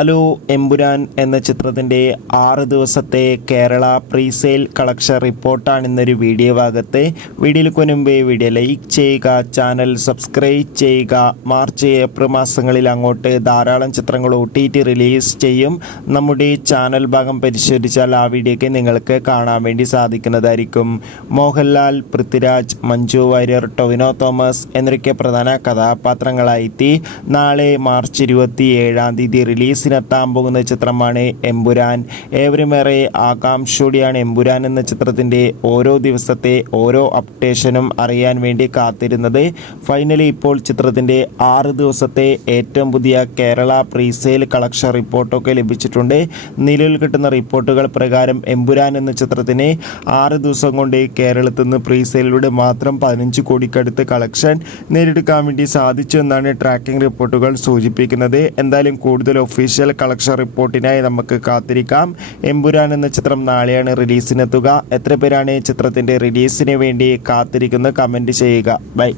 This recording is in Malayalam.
ഹലോ എമ്പുരാൻ എന്ന ചിത്രത്തിൻ്റെ 6 ദിവസത്തെ കേരള പ്രീസെയിൽ കളക്ഷൻ റിപ്പോർട്ടാണ് ഇന്നൊരു വീഡിയോ ഭാഗത്ത്. വീഡിയോയ്ക്ക് മുൻപേ വീഡിയോ ലൈക്ക് ചെയ്യുക, ചാനൽ സബ്സ്ക്രൈബ് ചെയ്യുക. മാർച്ച് ഏപ്രിൽ മാസങ്ങളിൽ അങ്ങോട്ട് ധാരാളം ചിത്രങ്ങൾ OTT റിലീസ് ചെയ്യും. നമ്മുടെ ചാനൽ ഭാഗം പരിശോധിച്ചാൽ ആ വീഡിയോയ്ക്ക് നിങ്ങൾക്ക് കാണാൻ വേണ്ടി സാധിക്കുന്നതായിരിക്കും. മോഹൻലാൽ, പൃഥ്വിരാജ്, മഞ്ജു വാര്യർ, ടൊവിനോ തോമസ് എന്നൊക്കെ പ്രധാന കഥാപാത്രങ്ങളായി നാളെ മാർച്ച് 27 റിലീസിനെത്താൻ പോകുന്ന ചിത്രമാണ് എമ്പുരാൻ. ഏവരുമേറെ ആകാംക്ഷയോടെയാണ് എമ്പുരാൻ എന്ന ചിത്രത്തിൻ്റെ ഓരോ ദിവസത്തെ ഓരോ അപ്ഡേഷനും അറിയാൻ വേണ്ടി കാത്തിരുന്നത്. ഫൈനലി ഇപ്പോൾ ചിത്രത്തിൻ്റെ 6 ദിവസത്തെ ഏറ്റവും പുതിയ കേരള പ്രീസെയിൽ കളക്ഷൻ റിപ്പോർട്ടൊക്കെ ലഭിച്ചിട്ടുണ്ട്. നിലവിൽ കിട്ടുന്ന റിപ്പോർട്ടുകൾ പ്രകാരം എമ്പുരാൻ എന്ന ചിത്രത്തിന് 6 ദിവസം കൊണ്ട് കേരളത്തിൽ നിന്ന് പ്രീസെയിലൂടെ മാത്രം 15 കോടിക്കടുത്ത് കളക്ഷൻ നേടിയെടുക്കാൻ വേണ്ടി സാധിച്ചു എന്നാണ് ട്രാക്കിംഗ് റിപ്പോർട്ടുകൾ സൂചിപ്പിക്കുന്നത്. എന്തായാലും കൂടുതൽ ഒഫീഷ്യൽ കളക്ഷൻ റിപ്പോർട്ടിനായി നമുക്ക് കാത്തിരിക്കാം. എമ്പുരാൻ എന്ന ചിത്രം നാളെയാണ് റിലീസിനെത്തുക. എത്ര പേരാണ് ചിത്രത്തിൻ്റെ റിലീസിന് വേണ്ടി കാത്തിരിക്കുന്നത്? കമൻറ്റ് ചെയ്യുക. ബൈ.